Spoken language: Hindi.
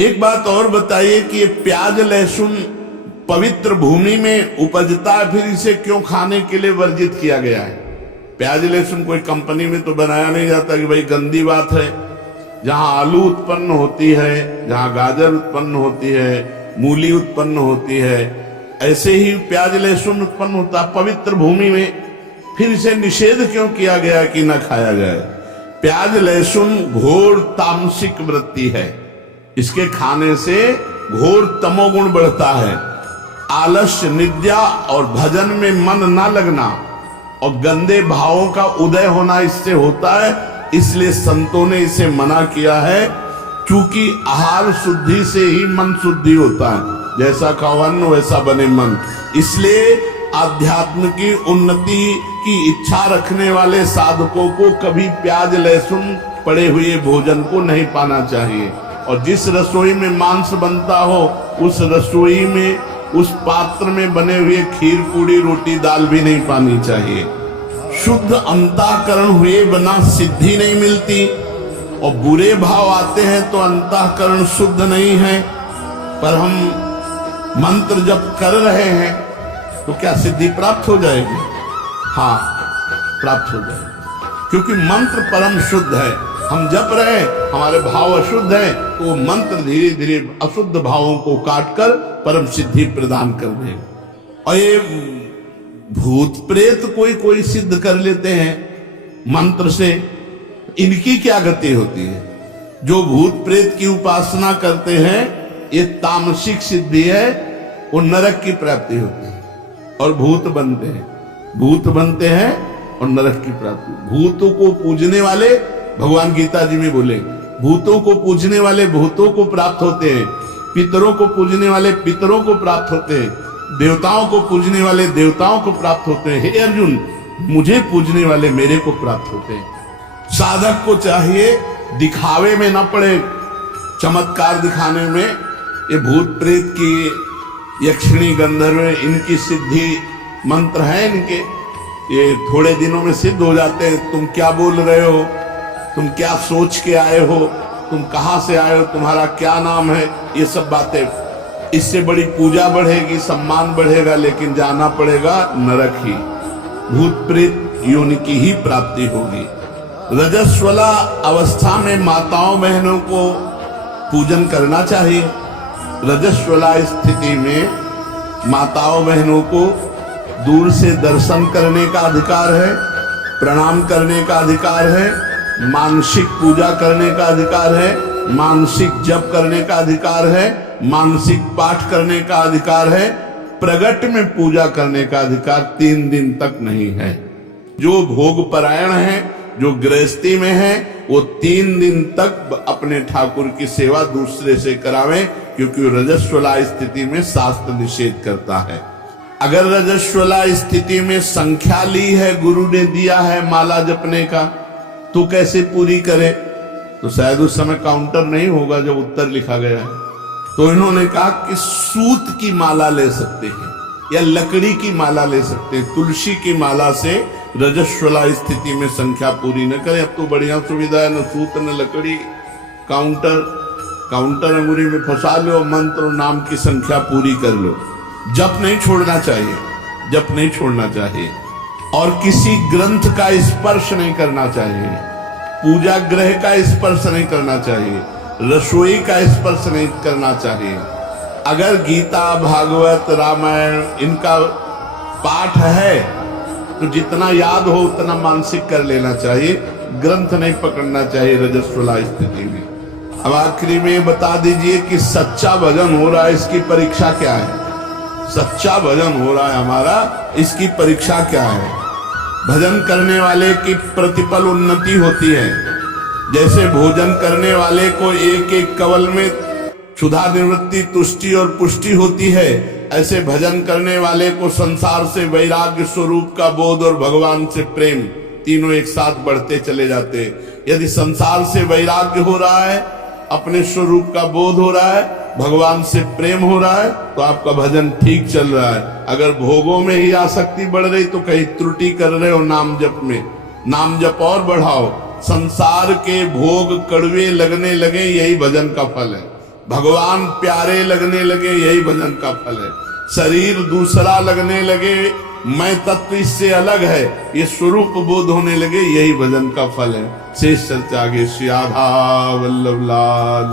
एक बात और बताइए कि ये प्याज लहसुन पवित्र भूमि में उपजता है, फिर इसे क्यों खाने के लिए वर्जित किया गया है? प्याज लहसुन कोई कंपनी में तो बनाया नहीं जाता कि भाई गंदी बात है। जहां आलू उत्पन्न होती है, जहां गाजर उत्पन्न होती है, मूली उत्पन्न होती है, ऐसे ही प्याज लहसुन उत्पन्न होता है पवित्र भूमि में, फिर इसे निषेध क्यों किया गया कि न खाया जाए? प्याज लहसुन घोर तामसिक वृत्ति है, इसके खाने से घोर तमोगुण बढ़ता है। आलस्य, निद्रा और भजन में मन न लगना और गंदे भावों का उदय होना इससे होता है। इसलिए संतों ने इसे मना किया है, क्योंकि आहार शुद्धि से ही मन शुद्धि होता है। जैसा खाओ अन्न वैसा बने मन। इसलिए आध्यात्म की उन्नति की इच्छा रखने वाले साधकों को कभी प्याज लहसुन पड़े हुए भोजन को नहीं पाना चाहिए। और जिस रसोई में मांस बनता हो उस रसोई में, उस पात्र में बने हुए खीर पूड़ी रोटी दाल भी नहीं पानी चाहिए। शुद्ध अंतःकरण हुए बिना सिद्धि नहीं मिलती, और बुरे भाव आते हैं तो अंतःकरण शुद्ध नहीं है। पर हम मंत्र जप कर रहे हैं तो क्या सिद्धि प्राप्त हो जाएगी? हाँ, प्राप्त हो जाएगी, क्योंकि मंत्र परम शुद्ध है। हम जप रहे, हमारे भाव अशुद्ध है, तो वो मंत्र धीरे धीरे अशुद्ध भावों को काटकर परम सिद्धि प्रदान कर देगा। और ये भूत प्रेत कोई कोई सिद्ध कर लेते हैं मंत्र से, इनकी क्या गति होती है? जो भूत प्रेत की उपासना करते हैं, ये तामसिक सिद्धि है, वो नरक की प्राप्ति होती है और भूत बनते हैं, भूत बनते हैं और नरक की प्राप्ति। भूतों को पूजने वाले, भगवान गीता जी में बोले, भूतों को पूजने वाले भूतों को प्राप्त होते हैं, पितरों को पूजने वाले पितरों को प्राप्त होते हैं, देवताओं को पूजने वाले देवताओं को प्राप्त होते हैं। हे अर्जुन, मुझे पूजने वाले मेरे को प्राप्त होते हैं। साधक को चाहिए दिखावे में न पड़े, चमत्कार दिखाने में। ये भूत प्रेत की, यक्षिणी गंधर्व, इनकी सिद्धि मंत्र है इनके, ये थोड़े दिनों में सिद्ध हो जाते हैं। तुम क्या बोल रहे हो, तुम क्या सोच के आए हो, तुम कहां से आए हो, तुम्हारा क्या नाम है, ये सब बातें। इससे बड़ी पूजा बढ़ेगी, सम्मान बढ़ेगा, लेकिन जाना पड़ेगा नरक ही। भूत प्रेत योनि की ही प्राप्ति होगी। रजस्वला अवस्था में माताओं बहनों को पूजन करना चाहिए। रजस्वला स्थिति में माताओं बहनों को दूर से दर्शन करने का अधिकार है, प्रणाम करने का अधिकार है, मानसिक पूजा करने का अधिकार है, मानसिक जप करने का अधिकार है, मानसिक पाठ करने का अधिकार है। प्रगट में पूजा करने का अधिकार 3 दिन तक नहीं है। जो भोग परायण है, जो गृहस्थी में है, वो 3 दिन तक अपने ठाकुर की सेवा दूसरे से करावें, क्योंकि रजस्वला स्थिति में शास्त्र निषेध करता है। अगर रजस्वला स्थिति में संख्या ली है, गुरु ने दिया है माला जपने का, तो कैसे पूरी करे? तो शायद उस समय काउंटर नहीं होगा जब उत्तर लिखा गया है। तो इन्होंने कहा कि सूत की माला ले सकते हैं या लकड़ी की माला ले सकते हैं। तुलसी की माला से रजस्वला स्थिति में संख्या पूरी न करें। अब तो बढ़िया सुविधा है, न सूत न लकड़ी, काउंटर अंगुरी में फंसा लो, मंत्र और नाम की संख्या पूरी कर लो। जप नहीं छोड़ना चाहिए, जप नहीं छोड़ना चाहिए। और किसी ग्रंथ का स्पर्श नहीं करना चाहिए, पूजा ग्रह का स्पर्श नहीं करना चाहिए, रसोई का स्पर्श नहीं करना चाहिए। अगर गीता, भागवत, रामायण इनका पाठ है तो जितना याद हो उतना मानसिक कर लेना चाहिए, ग्रंथ नहीं पकड़ना चाहिए रजस्वला स्थिति में। अब आखिरी में बता दीजिए कि सच्चा भजन हो रहा है, इसकी परीक्षा क्या है? सच्चा भजन हो रहा है हमारा, इसकी परीक्षा क्या है? भजन करने वाले की प्रतिपल उन्नति होती है। जैसे भोजन करने वाले को एक एक कवल में क्षुधा निवृत्ति, तुष्टि और पुष्टि होती है, ऐसे भजन करने वाले को संसार से वैराग्य स्वरूप का बोध और भगवान से प्रेम तीनों एक साथ बढ़ते चले जाते। यदि संसार से वैराग्य हो रहा है, अपने स्वरूप का बोध हो रहा है, भगवान से प्रेम हो रहा है, तो आपका भजन ठीक चल रहा है। अगर भोगों में ही आसक्ति बढ़ रही तो कहीं त्रुटि कर रहे हो नाम जप में। नाम जप और बढ़ाओ। संसार के भोग कड़वे लगने लगे, यही भजन का फल है। भगवान प्यारे लगने लगे, यही भजन का फल है। शरीर दूसरा लगने लगे, मैं तत्व इससे अलग है, ये स्वरूप बोध होने लगे, यही भजन का फल है। शेष चर्चा आगे। श्री राधा वल्लभ लाल।